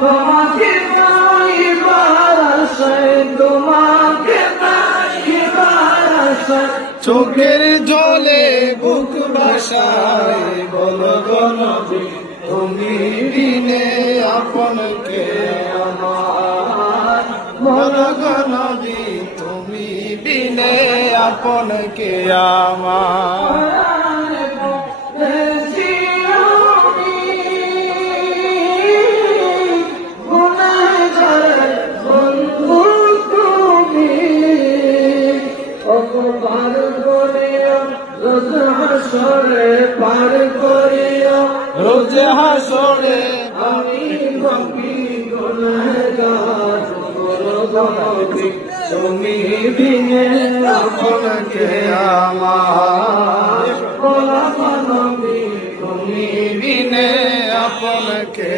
তোমাকে পাইবার আশায়, তোমাকে পাইবার আশায়, চোখের জলে বুক ভাসায়, বলো গো নবী তুমি বিনে আপন কে আমার, বলো গো নবী তুমি বিনে আপন কে আমার। পার করিয়া রোজ হাসরে আমি নবী গুনাহগার, নবী তুমি বিনে আপন কে আমার, নবী তুমি বিনে আপন কে